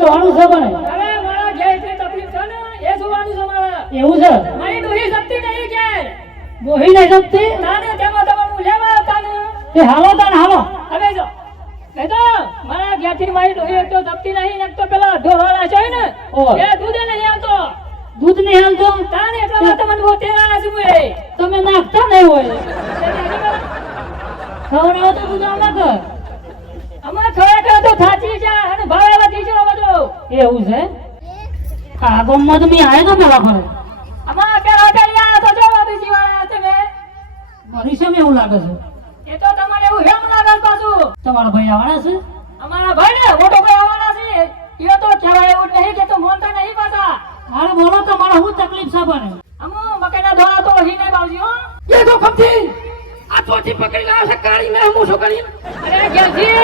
જોવાનું છે મને. અરે મારા ઘેર એટલી તકલીફ છે ને એ જોવાનું છે મારે. એવું છે? મારી ડોહી શકતી નહીં ઘેર. બોહી નહીં શકતી? તાને તેમાં તમારું લેવા આવતા ને. એ હાલો તાન હાલો. હવે જો એ તો મારા ઘેરથી મારી ડોહી એક તો શકતી નહીં ને એક તો પેલા ઢોરવાળા છે ને ઓહ. એ દૂધ નહીં આવતો. દૂધ નહીં હાલતો? તાને એટલા માટે મને બહુ તેરા છું એ. તમે નાખતા નહીં હોય. ખવડાવો તો દૂધ આમાં કર. અમાર ખરેખર તો થાચી છે અને ભાવે વધી છે બધો. એવું છે? આ ગામમાં તો મેં આયો તો પેલા ફરે. અમાર પેલા કરિયા તો જો બીજી વાળા તમે. મને શેમ એવું લાગે છે? એ તો તમારે એવું હેમ લાગે પાછું. તમારા ભાઈ આવવાના છે? અમારા ભાઈ ને મોટો ભાઈ આવવાના છે. એ તો કહેવાય એવું નહીં કે તો મોનતા નહીં પાછા. મારે બોલો તમારે શું તકલીફ છે બને? અમો મકાઈના દોડા તો હીને બાવજી હો. એ તો ખમતી આ ચોથી પકડી લાવે છે કાળી મેં હું શું કરી? અરે ગેલજી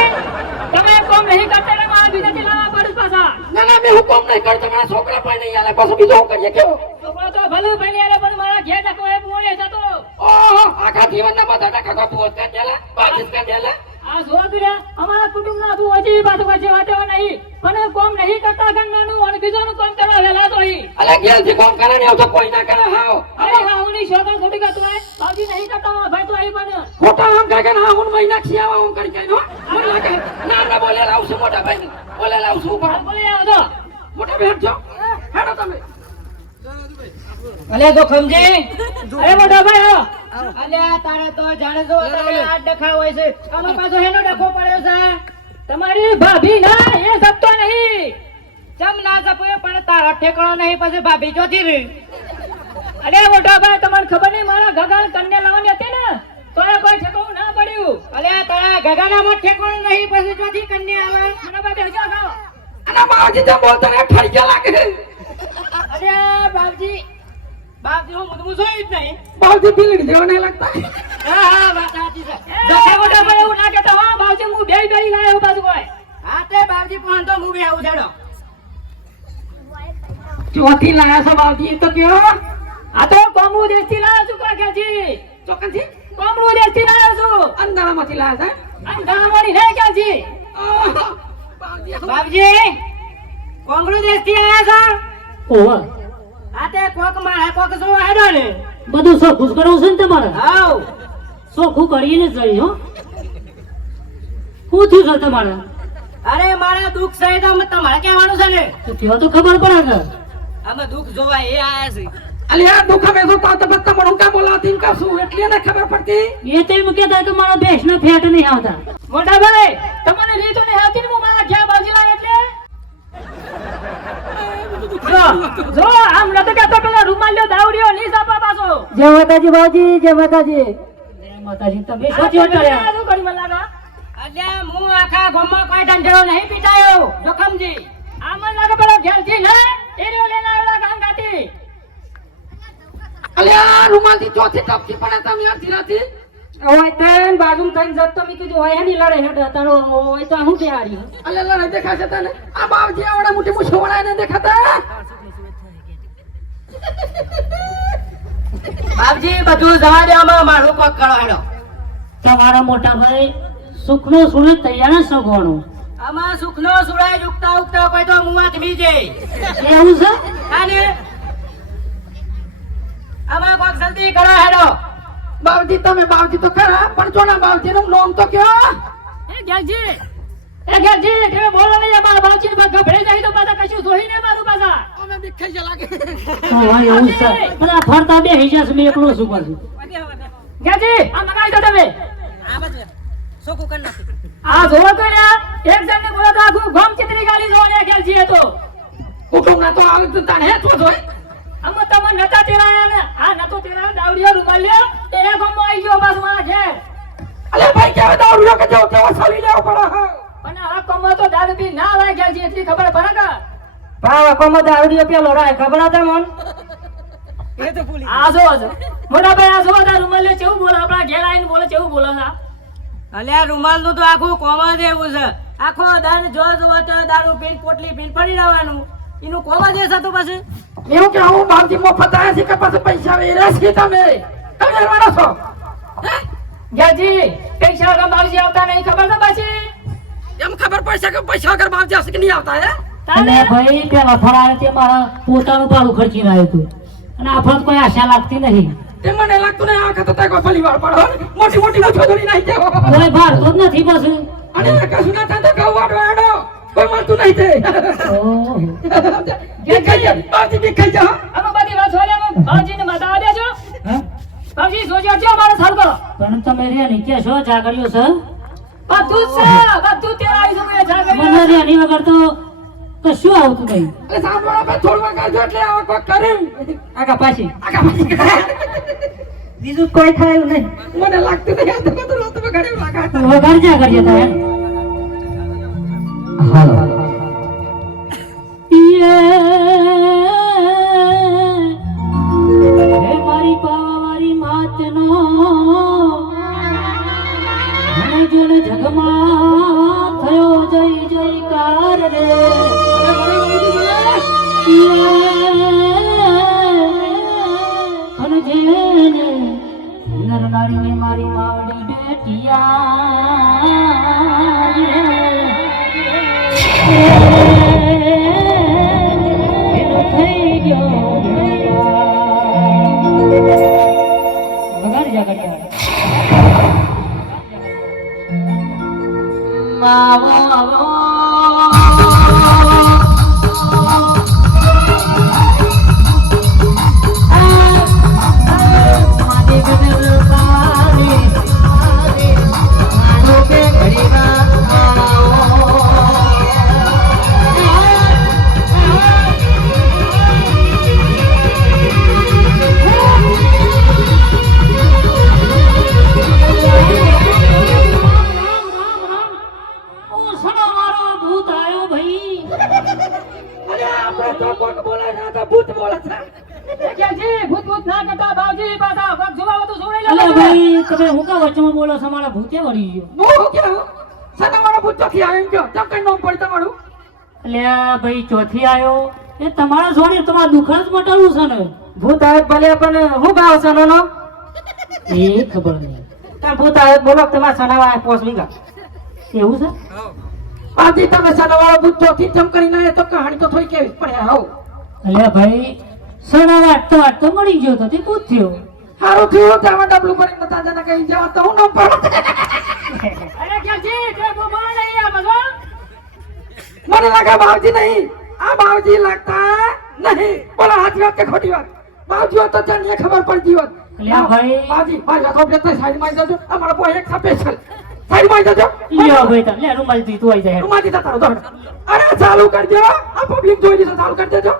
તમે કોમ નહીં કરતા ને મારા બીજાથી લાવવા પડે પાછા. ના ના મેં હુકમ નહીં કરતો મારા છોકરા પાસે નહીં આલે પાછું બીજો હું કરીએ કેવો? છોકરો તો ભલું ભાઈ આલે પણ મારા ઘેર નકો એ બોલે જતો. ઓહો આખા જીવનના બધા ટકા તું હોત કાઢ દેલા બાજીસ કાઢ દેલા. આ જો બિરા અમારા કુટુંબના તું હજી પાછું પછી વાટેવા નહીં પણ કોમ નહીં કરતા ગન્નાનું અને બીજાનું કામ કરવા વેલા તો ઈ. અલે ગેલ થી કોમ કરે ને એવું તો કોઈ ના કરે હાવ. અરે હા ઉની શોગન ખોટી કરતો હે બાવજી નહીં કરતા મારા ભાઈ તો આઈ પણ ખોટા આમ કહે કે ના હું મહિના ખિયાવા હું કરી કાઢો. મને લાગે ના ના બોલે લાવશું મોટા ભાઈ બોલે લાવશું આ બોલે આવજો. મોટા ભાઈ હટજો હેડો તમે. અલે તો ખમજી. અરે મોટા ભાઈ આવો. અલ્યા તારે તો જાણે જો તારે આ ડખા હોય છે. આમાં પાછો હેનો ડખો પડ્યો છે. તમારી ભાભી ના એ સપતો નહીં. ચમ ના જપોય પણ તારા ઠેકાણો નહીં પછી ભાભી જોતી રહી. અરે મોટા ભાઈ તમને ખબર નહીં મારા ગગન કન્યા લાવવાની હતી ને તો એ કોઈ ઠેકાણું ના પડ્યું. અલ્યા તારા ગગાનામાં ઠેકાણો નહીં પછી જોતી કન્યા આવે. મોટા ભાઈ બેસજો ખાઓ. અને બાવજી તો બોલતા ને ઠાઈ ગયા લાગે. અરે બાપજી બાપજી હું મુદમુ જોઈ જ નહીં. બાવજી પીલી જેવા નહીં લાગતા. હા હા વાત સાચી છે. એ મોટા ભાઈ એવું ના કહેતા હો બાવજી હું બેય બેય લાવ્યો પાછું કોઈ. હા તે બાપજી પણ તો હું બી આવું છેડો. ચોથી લાયા છો બાવજી એ તો કયો આ તો કોમુ દેશથી લાવ્યો છું કાકાજી. ચોકનથી કોમુ દેશથી લાવ્યો છું. અંધારામાંથી લાયા અને ગામવાળી નહીં કાકાજી. છે. બાવજી બાપજી કોંગડુ દેશથી આયા છો? ઓવા હા તે કોક માં કોક જો આડો ને. બધું સોખું કરવું છે ને તમારે? હાઉ સોખું કરીને જ રહી હો. શું થયું છે તમારે? અરે મારે દુઃખ છે તો તમારે કહેવાનું છે ને. તો થયો તો ખબર પડે કે અમે દુઃખ જોવા એ આયા છે. અલ્યા દુઃખ મેં તો તા બત્તા મળું કા બોલાતી કા શું એટલે ને ખબર પડતી. એ તો એમ કહેતા કે મારા ભેંસના ફેટ નહીં આવતા. મોટા ભાઈ તમને રીતો ને હતી ને હું મારા ઘેર બાવજી લાવ્યો એટલે. જો આમ નતો કહેતો પેલા રૂમાલ લ્યો દાવડીઓ નહીં સાપા પાછો. જય માતાજી બાજી, જય માતાજી. જય માતાજી. તમે શું થયું કર્યા? શું કરી મને લાગે? અલ્યા હું આખા ગામમાં કોઈ ઢંઢેરો નહીં પીટાયો જોખમજી. આ મને લાગે પેલા ઘેરથી ને એરિયો લઈને આવેલા ગામ ગાતી. અલ્યા રૂમાલથી ચોથી ટપકી પડે તમે અડધી રાતી. ઓય તેન બાજુમ કઈ જત તો મી કીધું ઓય ની લડે હેડ તારો ઓય તો હું તૈયારી. અલ્યા લડે દેખાશે તને આ બાવજી આવડે મોટી મુછો વળાય ને દેખાતા. બાપજી બધું જવા દે અમે મારું કોક કરો હેડો. તમારા મોટા ભાઈ સુખનો સુણે તૈયાર સગવાનું. આમાં સુખનો સુરાય ઉગતા ઉગતા કોઈ તો મુઆ થમી જાય. એવું છે? આને આમાં કોક જલ્દી કરો હેડો. બાવજી તમે બાવજી તો ખરા પણ ચોના બાવજી નું નામ તો કયો? એ ઘેરજી કે બોલો નહીં મારા બાવજી ને ગભરાઈ જાય તો પાછા કશું જોઈ ને મારું પાછા. અમે દેખાઈ જ લાગે. હા એવું છે. પણ આ ફરતા બે હિજાસ મે એકલો છું પાછું. ઘેરજી આ મગાઈ દો તમે. આ બસ સોકુ કર નાખી. આ જોવો તો યાર એક જણ ને બોલો તો આખું ગામ ચિત્રી ગાલી જોવા ઘેરજી તો. કુટુંબ ના તો આવે તો તને હેઠો જોઈ. અમે તમે નતા તેરાયા ને આ નતો તેરાયો દાવડીઓ રૂમાલ લ્યો એ ગામમાં આવી ગયો પાછું મારા ઘેર. અલ્યા ભાઈ કેવા દારૂ કે જો કેવા સાલી લેવો પડે હા. અને આ કોમમાં તો દારૂ પી ના આવે ઘેરજી એટલી ખબર પડે કે. ભાવ કોમો દારૂડિયો પેલો રાય ખબર હતા મન? એ તો ભૂલી. આ જો મોટા ભાઈ આ જો આ રૂમાલ લે કેવું બોલે આપણા ઘેર આવીને બોલે કેવું બોલે છે. અલ્યા રૂમાલ નું તો આખું કોમ જ એવું છે. આખો દાન જો જો તો દારૂ પીન પોટલી પીન ફરી રહેવાનું. એનું કોમ જ છે તો પછી. એવું કે હું બાવજી મફત આયા છે કે પાછા પૈસા આવે રેસ કે તમે વાળા છો. ઘેરજી પૈસા વગર બાવજી આવતા નહીં ખબર છે પછી. એમ ખબર પડશે કે પૈસા વગર બાવજી આવશે કે નહીં આવતા હે? તાને ભાઈ પેલા ફરાય તે મારા પોતાનું પાડું ખર્ચીને આવ્યું હતું અને આપણે કોઈ આશા લાગતી નહીં તે મને લાગતું નહીં આ વખતે તાકો ફલીવાર પડો મોટી મોટી મૂછો ધરી નાખી જાવ કોઈ ભારતો જ નથી બસ અને કશું ના થાય તો કહું વાડો આડો કોઈ મળતું નહીં તે ઓહો. દેખાઈ જા બાજી દેખાઈ જા આમાં બધી વાત હોય એમાં ભાવજીને બતાવા દેજો હા? ભાવજી જોજો જો મારો સરકો પણ તમે રે નહીં કે છો જાગડ્યો છે બધું જ છે બધું ત્યાં આવી શકે જાગરી મને રે નહીં વગર તો કશું આવતું નહીં એટલે સાંભળો બે થોડવા કરજો એટલે આવા કોઈ કરે આગા પાછી આગા પાછી બીજું કોઈ થાય નહીં મને લાગતું નહીં આ તો બધું લોતો બગાડે લાગે વગર જાગડ્યો થાય હાલો હે મારી પાવારી માતનો મને જોને જગમાં થયો જય જયકાર રે અને જેને નરનારીને મારી માવડી બેટિયા એનો થઈ ગયો વગાડી જા ગડિયા માવો આવો અરે આપણે તો કોક બોલે છે તો ભૂત બોલે છે ક્યાંથી ભૂત ભૂત ના કરતા ભાવજી પાછા પગ જોવા તો જોઈ અલે લો ભાઈ તમે હું કા વચમાં બોલો છો મારા ભૂતે વળી ગયો હું કેવું સનાવાળો ભૂત ચોથી આવ્યો ગયો તમ કઈ નામ પડી તમારું અલ્યા ભાઈ ચોથી આવ્યો એ તમારા જોડે તમારા દુઃખ જ મટાડવું છે ને ભૂત આવે ભલે પણ હું ભાવ છે નો એ ખબર નહીં તાર ભૂત આવે બોલો તમારા સનાવા પોસવી ગા એવું છે આજી તમે સનાવાળો ભૂત ચોથી જમ કરીને આયા તો કહાણી તો થોડી કેવી પડે હાઉ અલ્યા ભાઈ સનાવા આટતો મળી ગયો તો તે ભૂત થયો હારું થયું જાવા ડબલું ભરીને નતા જના કઈ જવા તો હું નામ પડે અરે ક્યાંથી તે બોલો નહીં આ મગો મને લાગે બાવજી નહીં આ બાવજી લાગતા નહીં બોલા હાથ વાત કે ખોટી વાત બાવજી હોત તો તને ખબર પડતી હોત અલ્યા ભાઈ. બાવજી મારી તો બેઠા સાઈડ માં જજો અમારો કોઈ એક સ્પેશિયલ સાઈડ માં જજો લ્યો ભાઈ તા લે રૂમાલ થી તું આવી જાય તું માથી તારો દોડ અરે ચાલુ કરજો આ પબ્લિક જોઈ લીધું ચાલુ કરી દેજો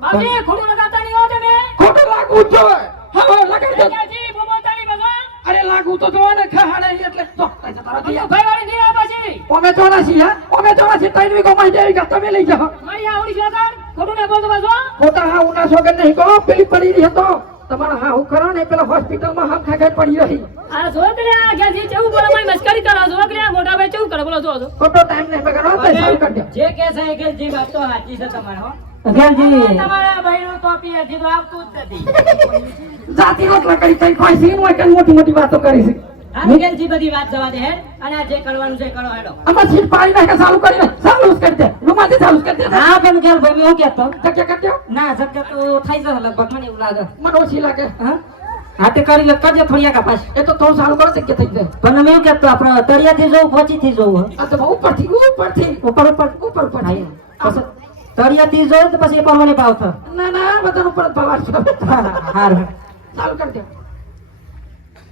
ભાવજી ખોટું લગાતા નહીં હો તમે ખોટું લાગવું જ જોઈએ હવે લગાડી દો ક્યાંથી બોલતા નહીં મગો અરે લાગવું તો જોવે ને ખાડે એટલે તો તારા તો ભાઈ વાળી નહીં આ પછી અમે ચોના છીએ અમે ચોના છીએ ત્રણ વીઘો માં જઈ ગયા તમે લઈ જાઓ મારી આવડી છે કાન ખોટું ને બોલતો બસ ખોટા હા ઉના સોગન નહીં કહો પેલી પડી રહી હતો તમારા હા હું કરો ને પેલા હોસ્પિટલ માં હામ ખાઈ પડી રહી આ છોકરા ક્યાંથી કેવું બોલો મારી મસ્કરી કરો છોકરા મોટા ભાઈ કેવું કરે બોલો જો ખોટો ટાઈમ નહીં બગાડો તો ચાલુ કરી દો જે કે છે કે જે વાત તો સાચી છે તમારે હો અગરજી તમારા ભાઈનું ટોપી હજી તો આવતું જ નથી જાતિ રોટલા કરી કઈ કોઈ સીન હોય કે મોટી મોટી વાતો કરી છે હારું કેલજી બધી વાત જવા દે હે અને આ જે કરવાનું છે એ કરો હેડો આમાં સીટ પાડી નાખે ચાલુ કરીને ચાલુ જ કરી દે રૂમાથી ચાલુ જ કરી દે હા પણ ચાલ ભાઈ મેં હું કહેતો જગ્યા કરી દો ના જગ્યા તો થઈ જશે લગભગ મને એવું લાગે મને ઓછી લાગે હા હા તે કરી લે કરજે થોડી આગા પાછ એ તો થોડું ચાલુ કરો જગ્યા થઈ જાય પણ મેં એવું કહેતો આપણે તળિયાથી જવું પહોંચીથી જવું આ તો બહુ ઉપરથી ઉપર ઉપર ઉપર ઉપર હા, પછી તળિયાથી જવું તો પછી એ પરમાણે ભાવ થાય ના ના બધા ઉપર જ ભવાર છે હારું ચાલુ કરી દો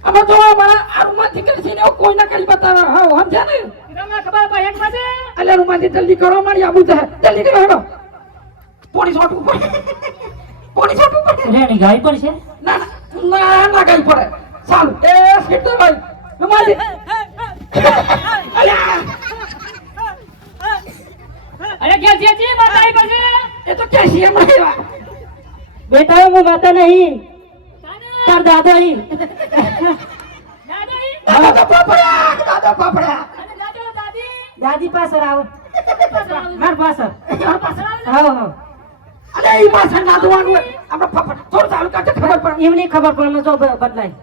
અમે જો અમારા આ રૂમાથી કરી છે ને એવું કોઈ ના કરી બતાવે હા સમજ્યા ને તમને ખબર પડે એક પાસે અલ્યા રૂમાથી જલ્દી કરો મારી આબુ છે જલ્દી કરો હેડો પોણી શોટ ઉપર પોણી શોટ ઉપર રેણી ગાય પણ છે ના ના ના ગઈ પડે ચાલુ એ સીટ તો ભાઈ રૂમાથી અલ્યા અરે ક્યાંથી માતા આવી પાસે એ તો કે સીએમ રહેવા બેટા હું માતા નહીં કાને તાર દાદા ઈ દાદી દાદા પાપડા દાદા પાપડા અને દાદો દાદી દાદી પાસે આવો માર પાસે પાછળ આવો આવો અરે એ પાછળ ના દોવાનું હોય આપણે ફફટ થોડું ચાલુ કરતે ખબર પડે એમની ખબર પડે જો બદલાય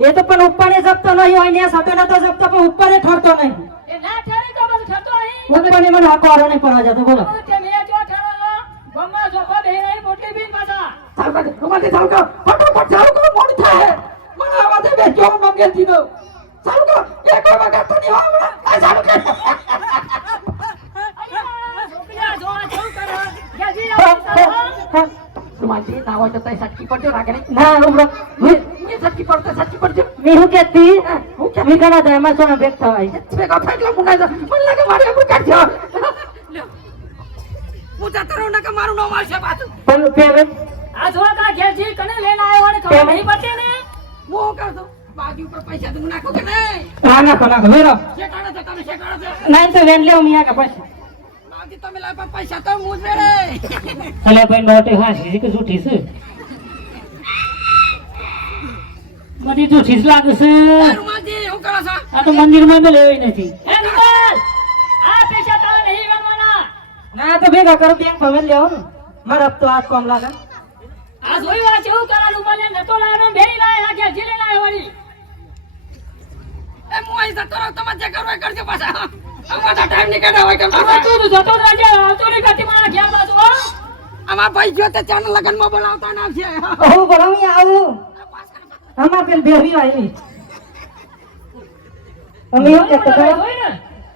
એ તો પણ ઉપર જપતો નહીં હોય ને સાથે નતો જપતો પણ ઉપર ઠરતો નહીં એ ના ઠરે તો બસ ઠરતો અહીં ઉપર મને હાકો આરો નહીં પડવા જતો બોલો તે મે જો રૂમાલથી ચાલુ કરો ફટાફટ ચાલુ કરો મોડું થાય મને આવાજે બેસ્યો મંગેલજી નો ચાલુ કરો એક વખત તો નહીં હોય આ ચાલુ કર છોકરા જોવા જવું કરો ગેલજી આવો રૂમાલજી ના હોય તો તઈ સટકી પડજો રાગે નહીં ના ઉભરો મેં સટકી પડજો મેં હું કહેતી મેં ઘણા દાયમાં સોના ભેગ થવાય બે কথা એટલે મુનાઈ દો મને લાગે મારે આબુ કાઢજો પૂજા કરો ના કે મારું નામ આવશે પાછું પણ પેમેન્ટ આ જોવા તા ગેલજી કને લઈને આવ્યો અને ખબર નહીં પડતી ને હું કરતો બાજુ ઉપર પૈસા તું નાખો કે નહીં નાખો વેરો શેકાડો છે તમે શેકાડો છે નહીં તો વેન લેવું મિયા કે પછી બાકી તમે લાય પૈસા તો હું જ વેરે અલે ભાઈ નોટે હા છે કે જૂઠી છે બધી જૂઠી જ લાગે છે રૂમાલજી હું કરો છો આ તો મંદિરમાં મેં લેવી નથી હે રૂમાલ આ પૈસા તારે નહીં ગણવાના ના તો ભેગા કરો બેંક ભમે લેવો ને મારા તો આ કોમ લાગે આ જોયું આ કેવું કરા રૂમાલે નતો લાવ્યો બેરી લાય આ ગેલજી લઈને આવ્યો વળી એ હું અહીં જતો રહું તમે જે કરો એ કરજો પાછા અમારા ટાઈમ ની કાઢા હોય કે હવે તું તો જતો જ રહેજે આવતો નહીં કરતી મારા ઘેર બાજુ હો અમાર ભાઈ જો તે ચાનો લગનમાં બોલાવતા ના છે હું બોલાવી આવું અમાર પેલ બેહી આવી અમે એવું કહેતા હતા જોયું ને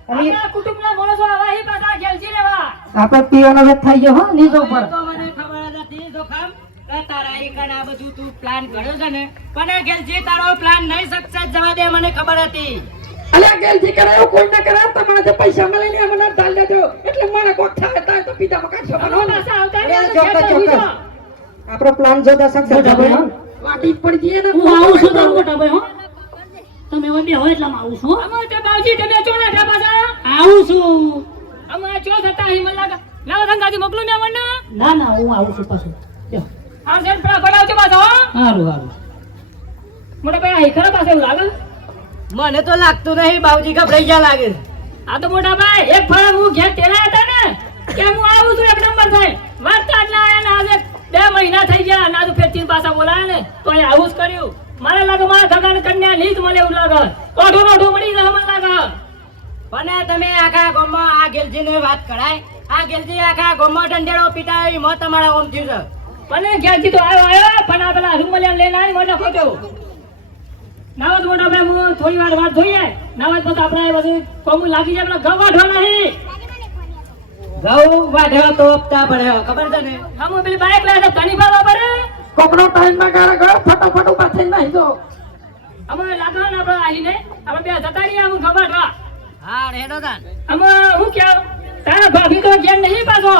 આપણા કુટુંબના માણસો આવા હી પાછા ગેલજી લેવા આપણે પીવાનો વેત થઈ ગયો હો નીચો ઉપર તો મને ખબર જ હતી જોખમ કે તારા એ કણ આ બધું તું પ્લાન કર્યો છે ને પણ ગેલજી તારો પ્લાન નહીં સક્સેસ જવા દે મને ખબર હતી અલ્યા ગેલજી કરે એવું કોઈ ના કરે તમારે જે પૈસા મળે ને મને ડાલ દેજો એટલે મને કોક થાય તાર તો પીધા મકાશો અમે બનો પાછા આવતા એ નહીં ચોક્કસ, ખેતર ચોક્કસ. ઉઠો. આપણો પ્લાન જો દશક સક્સેસ વાટી જ પડી જઈએ ને હું આવું છું તારું મોટા ભાઈ હો તમે વંદે હોય એટલે આવું છું હો. અમે તે બાવજી તમે ચોલા થા પાછા આવું છું અમે ચો થતા હી મને લાગે લાવ રંગાજી મોકલો મે વણ ના ના હું આવું છું પાછું જો આ જેન પડા પડાવજો પાછો હો હારું હારું મોટા ભાઈ અહીં ખરા પાસે એવું લાગે મને તો લાગતું નહીં બાવજી ગભરાઈ ગયા લાગે આ તો મોટા ભાઈ એક ફળ હું ઘેર તેલા હતા ને કે હું આવું છું એક નંબર થાય વાર્તા જ ના આયા ને આજે 2 મહિના થઈ ગયા ના તો ફેર તીન પાછા બોલાયા ને તો અહીં આવું જ કર્યું મારે લાગે મારા ઘરને કન્યા લીધ મને એવું લાગે ઓઢો ઓઢો મળી જાય મને લાગે પણ તમે આખા ગામમાં આ ગેલજીને વાત કરાય આ ગેલજી આખા ગામમાં દંડેડો પીટાય એમાં તમારા ઓમ થયું છે પણ ઘેરથી તો આવ્યો પણ આ પેલા રૂમલિયા લઈને આવી મને ખોટો નાવત મોટા ભાઈ હું થોડી વાર વાત જોઈએ નાવત પછી આપણે બધું કોમું લાગી જાય પેલા ગવા ઢો નહીં ઘઉં વાઢ્યો તો હપ્તા ભર્યો ખબર છે ને હમ પેલી બાઈક લાવે તની બાબા પર કોકનો ટાઈમ માં ગારા ગયો ફટાફટ ઉભા થઈને નાહી દો અમે લાગા ને આપણે આવીને આપણે બે જતા રહીએ અમે ગવા ઢો હા રેડો તાન અમે હું કેવું તારા ભાભી તો ઘેર નહીં પાછો